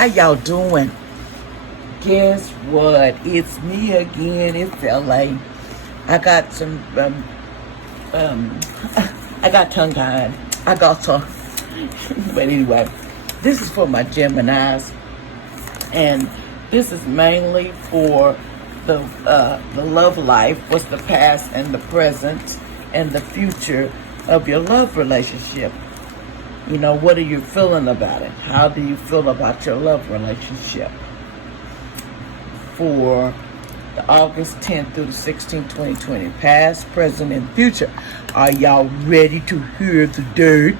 How y'all doing? Guess what? It's me again. It's LA. I got some, I got tongue-tied. I got some. But anyway, this is for my Geminis. And this is mainly for the love life. What's the past and the present and the future of your love relationship? You know, what are you feeling about it? How do you feel about your love relationship? For the August 10th through the 16th, 2020, past, present, and future. Are y'all ready to hear the dirt?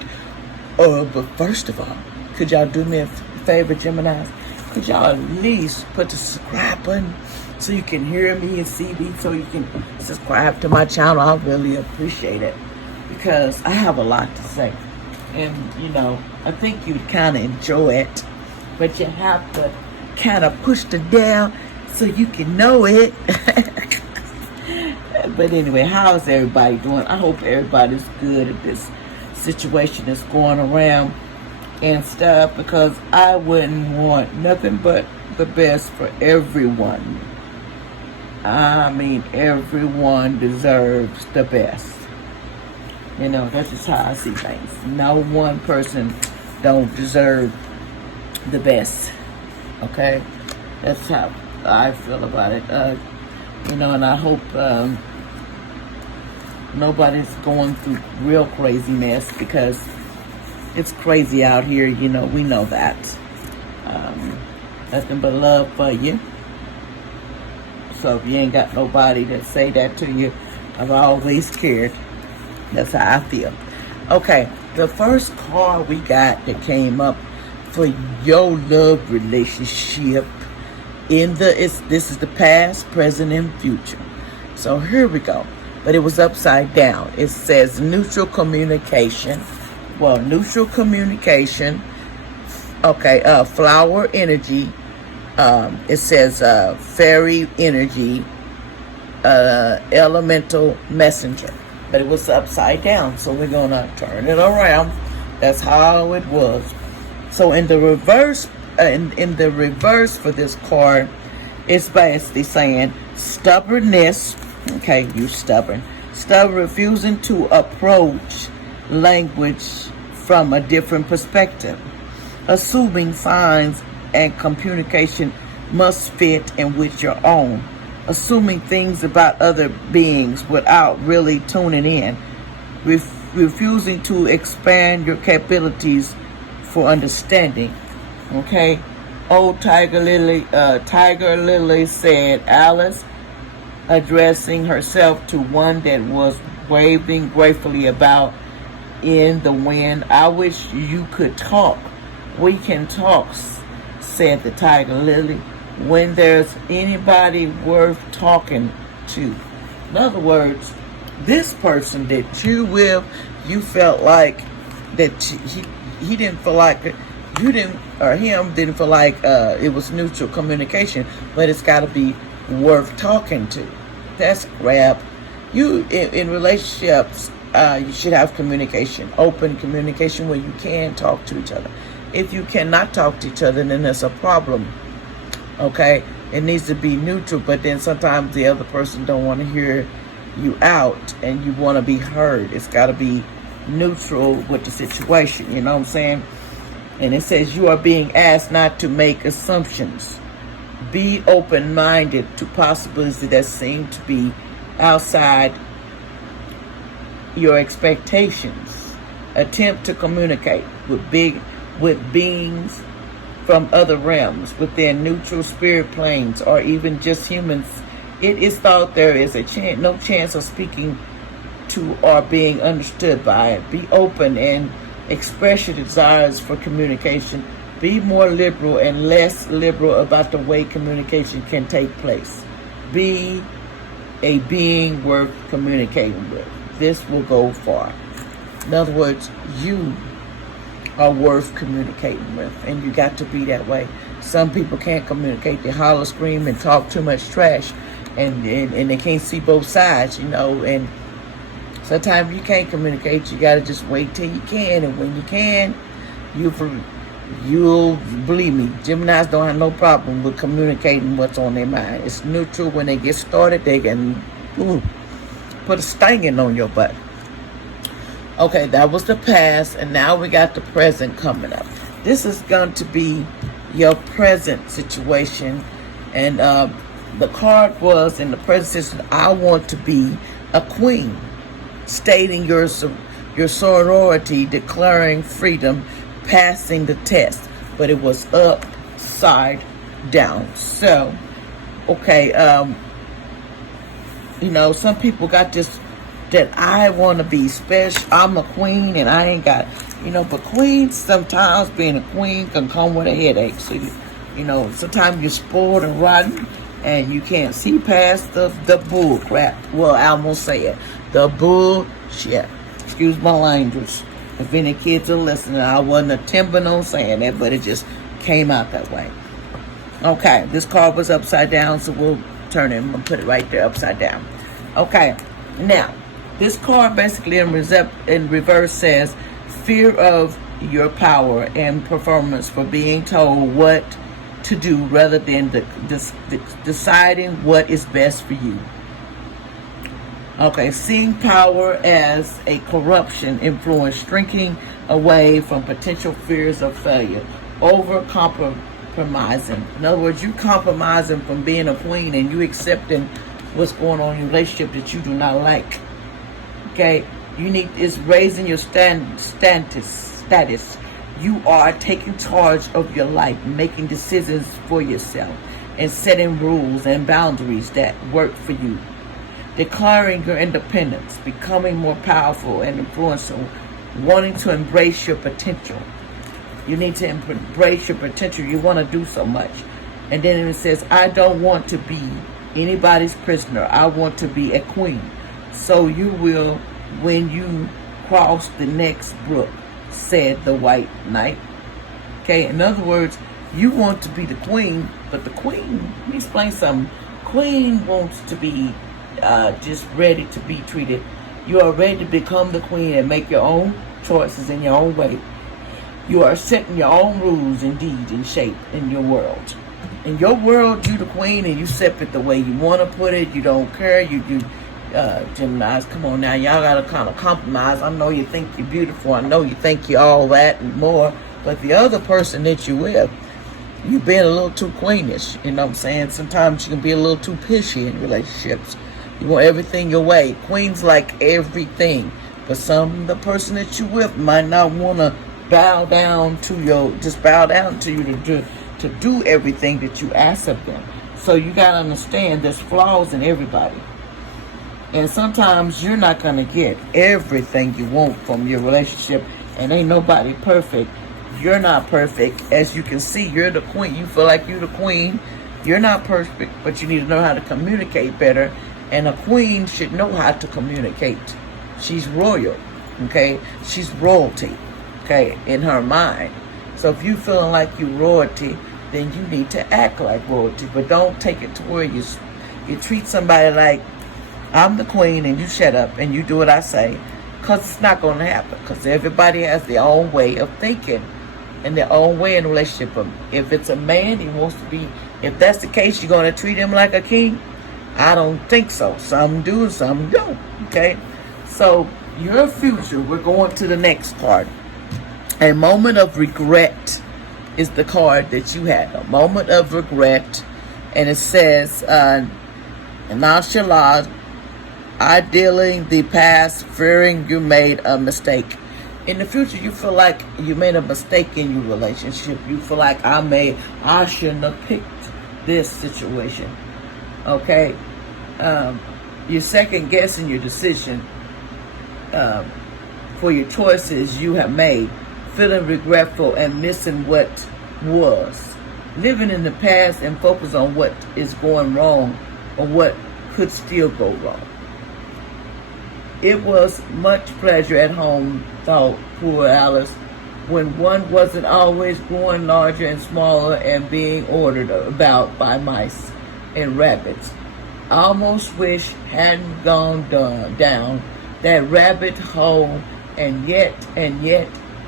But first of all, could y'all do me a favor, Geminis? Could y'all at least put the subscribe button so you can hear me and see me, so you can subscribe to my channel? I really appreciate it because I have a lot to say. And, you know, I think you'd kind of enjoy it, but you have to kind of push the down so you can know it. But anyway, how's everybody doing? I hope everybody's good at this situation that's going around and stuff, because I wouldn't want nothing but the best for everyone. I mean, everyone deserves the best. You know, that's just how I see things. No one person don't deserve the best. Okay? That's how I feel about it. You know, and I hope nobody's going through real crazy mess, because it's crazy out here. You know, we know that. Nothing but love for you. So if you ain't got nobody to say that to you, I've always cared. That's how I feel. Okay, the first card we got that came up for your love relationship this is the past, present, and future. So here we go. But it was upside down. It says neutral communication. Well, neutral communication. Okay, flower energy. It says fairy energy. Elemental messenger. But it was upside down, so we're gonna turn it around. That's how it was. So in the reverse, in the reverse for this card, it's basically saying stubbornness. Okay, you stubborn, refusing to approach language from a different perspective, assuming signs and communication must fit in with your own, assuming things about other beings without really tuning in, refusing to expand your capabilities for understanding. Okay, old Tiger Lily said, Alice, addressing herself to one that was waving gratefully about in the wind, I wish you could talk. We can talk, said the Tiger Lily, when there's anybody worth talking to. In other words, this person that you with, you felt like that he didn't feel like you didn't, or him didn't feel like it was neutral communication, but it's got to be worth talking to. That's crap. You in relationships, you should have communication, open communication, where you can talk to each other. If you cannot talk to each other, then there's a problem. Okay, it needs to be neutral, but then sometimes the other person don't want to hear you out, and you want to be heard. It's got to be neutral with the situation. You know what I'm saying? And it says you are being asked not to make assumptions. Be open-minded to possibilities that seem to be outside your expectations. Attempt to communicate with beings from other realms, within neutral spirit planes, or even just humans. It is thought there is no chance of speaking to or being understood by it. Be open and express your desires for communication. Be more liberal and less liberal about the way communication can take place. Be a being worth communicating with. This will go far. In other words, you are worth communicating with, and you got to be that way. Some people can't communicate. They holler, scream, and talk too much trash, and they can't see both sides, you know. And sometimes you can't communicate. You got to just wait till you can, and when you can, You'll believe me, Geminis don't have no problem with communicating what's on their mind. It's neutral. When they get started, they can put a stinging on your butt. Okay, that was the past, and now we got the present coming up. This is going to be your present situation, and the card was in the present situation, I want to be a queen, stating your sorority, declaring freedom, passing the test, but it was upside down. So, okay, some people got this, that I want to be special. I'm a queen and I ain't got, but queens, sometimes being a queen can come with a headache. So, sometimes you're spoiled and rotten and you can't see past the bull crap. Well, I'm going to say it. The bullshit. Excuse my language. If any kids are listening, I wasn't attempting on saying that, but it just came out that way. Okay, this card was upside down, so we'll turn it and put it right there upside down. Okay, now, this card basically in reverse says, fear of your power and performance for being told what to do rather than deciding what is best for you. Okay, seeing power as a corruption influence, shrinking away from potential fears of failure, over compromising. In other words, you compromising from being a queen and you accepting what's going on in your relationship that you do not like. Okay, is raising your status. You are taking charge of your life, making decisions for yourself, and setting rules and boundaries that work for you. Declaring your independence, becoming more powerful and influential, wanting to embrace your potential. You need to embrace your potential. You want to do so much. And then it says, I don't want to be anybody's prisoner. I want to be a queen. So you will when you cross the next brook, said the white knight. Okay, in other words, you want to be the queen, but the queen, let me explain something. Queen wants to be just ready to be treated. You are ready to become the queen and make your own choices in your own way. You are setting your own rules, indeed, and shape in your world. In your world, you the queen, and you set it the way you want to put it. You don't care. You do. Geminis, come on now, y'all gotta kind of compromise. I know you think you're beautiful. I know you think you're all that and more. But the other person that you with, you being a little too queenish. You know what I'm saying? Sometimes you can be a little too pishy in relationships. You want everything your way. Queens like everything. But the person that you with might not want to bow down to you to do everything that you ask of them. So you got to understand there's flaws in everybody. And sometimes you're not going to get everything you want from your relationship. And ain't nobody perfect. You're not perfect. As you can see, you're the queen. You feel like you're the queen. You're not perfect, but you need to know how to communicate better. And a queen should know how to communicate. She's royal, okay? She's royalty, okay, in her mind. So if you feeling like you royalty, then you need to act like royalty. But don't take it to where you treat somebody like, I'm the queen and you shut up and you do what I say. Because it's not going to happen. Because everybody has their own way of thinking and their own way in a relationship. If it's a man, he wants to be, if that's the case, you're going to treat him like a king? I don't think so. Some do and some don't. Okay? So, your future, we're going to the next card. A moment of regret is the card that you had. A moment of regret. And it says, nonchalant, idealing the past, fearing you made a mistake. In the future, you feel like you made a mistake in your relationship. You feel like I shouldn't have picked this situation. Okay? You're second guessing your decision for your choices you have made. Feeling regretful and missing what was. Living in the past and focus on what is going wrong or what could still go wrong. It was much pleasure at home, thought poor Alice, when one wasn't always growing larger and smaller and being ordered about by mice and rabbits. I almost wish hadn't gone down that rabbit hole, and yet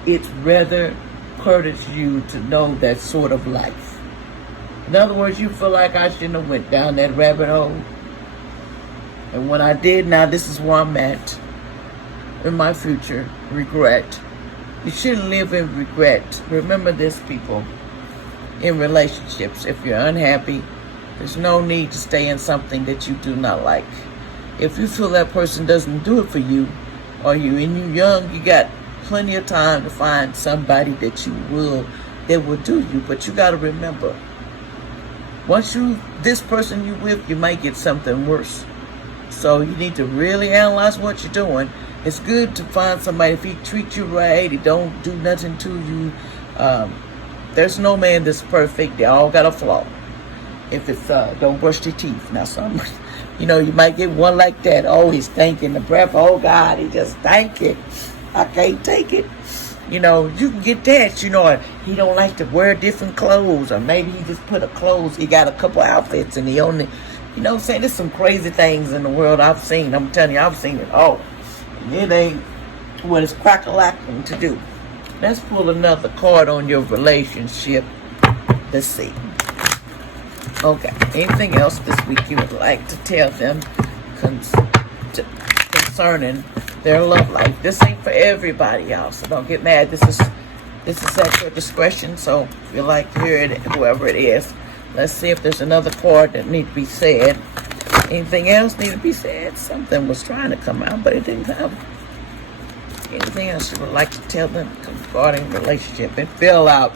it's rather encourage you to know that sort of life. In other words, you feel like I shouldn't have went down that rabbit hole. And when I did, now this is where I'm at in my future. Regret. You shouldn't live in regret. Remember this, people. In relationships, if you're unhappy, there's no need to stay in something that you do not like. If you feel that person doesn't do it for you, or you're young, you got plenty of time to find somebody that will do you. But you got to remember, once this person you with, you might get something worse. So you need to really analyze what you're doing. It's good to find somebody, if he treats you right, he don't do nothing to you. There's no man that's perfect. They all got a flaw. If it's don't brush your teeth. Now you might get one like that. Oh, he's thinking the breath. Oh God, he just thinking. I can't take it. You can get that. He don't like to wear different clothes, or maybe he just put he got a couple outfits and he only, saying there's some crazy things in the world I've seen. I'm telling you, I've seen it all. And it ain't what it's crack-a-lacking to do. Let's pull another card on your relationship. Let's see. Okay. Anything else this week you would like to tell them concerning their love life? This ain't for everybody, y'all, so don't get mad. This is at your discretion. So if you like to hear it, whoever it is, let's see if there's another card that needs to be said. Anything else need to be said? Something was trying to come out, but it didn't come. Anything else you would like to tell them regarding relationship? It fell out.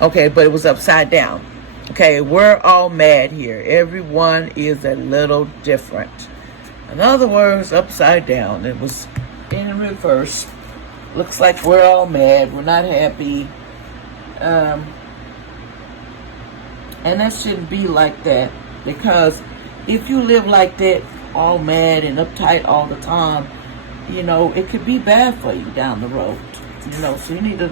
Okay, but it was upside down. Okay, we're all mad here. Everyone is a little different. In other words, upside down. It was in reverse. Looks like we're all mad. We're not happy. And that shouldn't be like that. Because if you live like that, all mad and uptight all the time, it could be bad for you down the road. So you need to,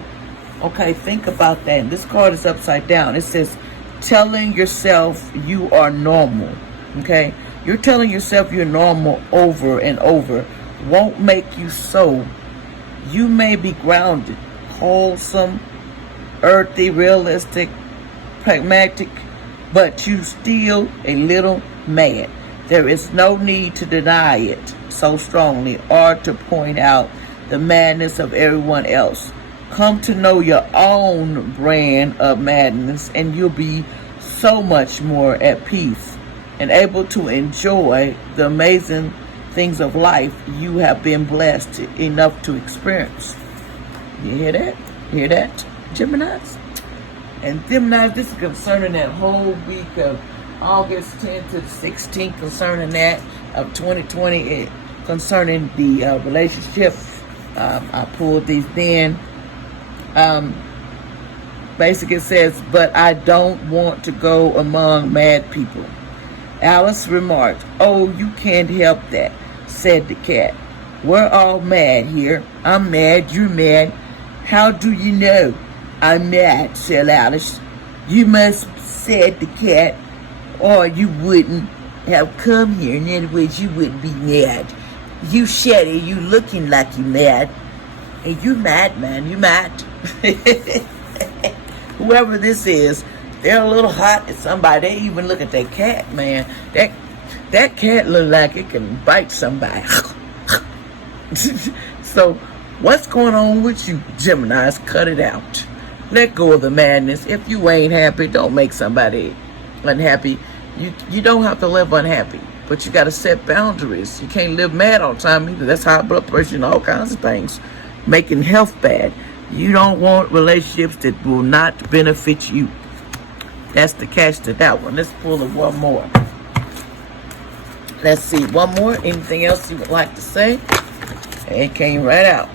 think about that. And this card is upside down. It says, telling yourself you are normal. Okay? You're telling yourself you're normal over and over won't make you so. You may be grounded, wholesome, earthy, realistic, pragmatic, but you still a little mad. There is no need to deny it so strongly or to point out the madness of everyone else. Come to know your own brand of madness, and you'll be so much more at peace and able to enjoy the amazing things of life you have been blessed enough to experience. You hear that? Hear that, Geminis? And Geminis, this is concerning that whole week of August 10th to the 16th, concerning that of 2020, concerning the relationship. I pulled these in. Basically it says, but I don't want to go among mad people. Alice remarked, oh, you can't help that, said the cat. We're all mad here. I'm mad, you're mad. How do you know I'm mad, said Alice. You must, said the cat, or you wouldn't have come here. In other words, you wouldn't be mad. You said it, you looking like you mad. And you mad, man, you mad. Whoever this is, they're a little hot at somebody. They even look at that cat, man. That cat look like it can bite somebody. So, what's going on with you, Geminis? Cut it out. Let go of the madness. If you ain't happy, don't make somebody unhappy. You don't have to live unhappy, but you got to set boundaries. You can't live mad all the time either. That's high blood pressure and all kinds of things, making health bad. You don't want relationships that will not benefit you. That's the catch to that one. Let's pull it one more. Let's see, one more. Anything else you would like to say? It came right out.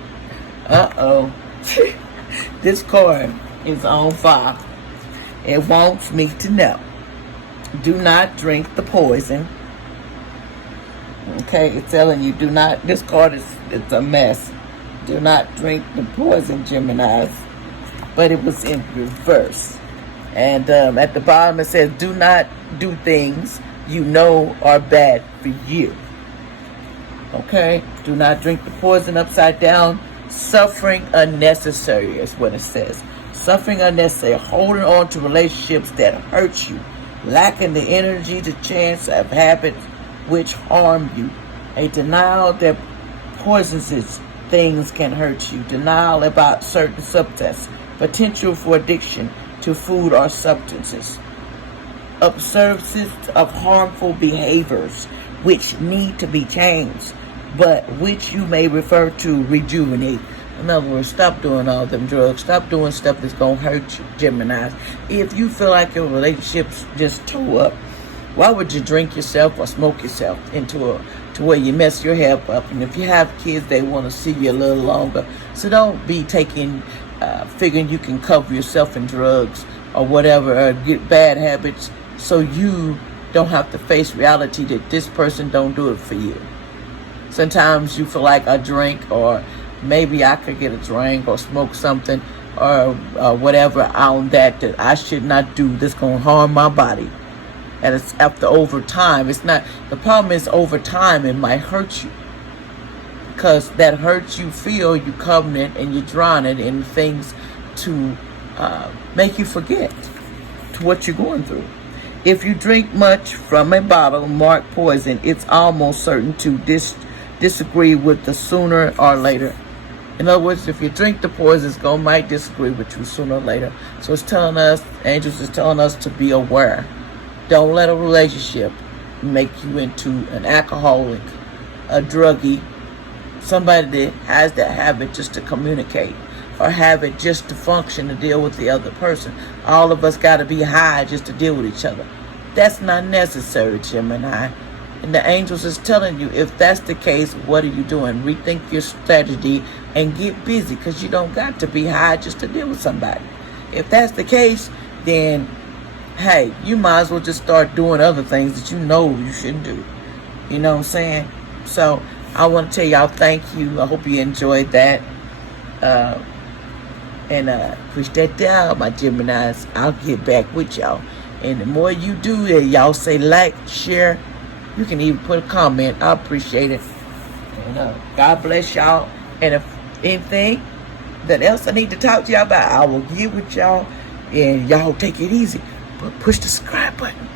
Uh-oh. This card is on fire. It wants me to know. Do not drink the poison. Okay, it's telling you, do not. This card it's a mess. Do not drink the poison, Geminis. But it was in reverse. And at the bottom it says, do not do things you know are bad for you. Okay? Do not drink the poison upside down. Suffering unnecessary is what it says. Suffering unnecessary, holding on to relationships that hurt you, lacking the energy to chance of habits which harm you, a denial that poisons things can hurt you, denial about certain substances, potential for addiction to food or substances, observances of harmful behaviors which need to be changed, but which you may refer to rejuvenate. In other words, stop doing all them drugs. Stop doing stuff that's going to hurt you, Geminis. If you feel like your relationship's just tore up, why would you drink yourself or smoke yourself to where you mess your health up? And if you have kids, they want to see you a little longer. So don't be figuring you can cover yourself in drugs or whatever, or get bad habits so you don't have to face reality that this person don't do it for you. Sometimes you feel like a drink, or maybe I could get a drink or smoke something or whatever on that I should not do, that's going to harm my body. And it's after over time. It's not, the problem is over time it might hurt you. Because that hurts you feel, you covering it and you drown it in things to make you forget to what you're going through. If you drink much from a bottle marked poison, it's almost certain to disagree with the sooner or later. In other words, if you drink the poison, it's might disagree with you sooner or later. So it's telling us, angels is telling us to be aware. Don't let a relationship make you into an alcoholic, a druggie, somebody that has that habit just to communicate, or have it just to function to deal with the other person. All of us got to be high just to deal with each other. That's not necessary, Gemini. And the angels is telling you, if that's the case, what are you doing? Rethink your strategy and get busy, because you don't got to be high just to deal with somebody. If that's the case, then, hey, you might as well just start doing other things that you know you shouldn't do. You know what I'm saying? So I want to tell y'all thank you. I hope you enjoyed that. And push that down, my Geminis. I'll get back with y'all. And the more you do that, y'all say like, share. You can even put a comment. I appreciate it. And God bless y'all. And if anything that else I need to talk to y'all about, I will get with y'all. And y'all take it easy. But push the subscribe button.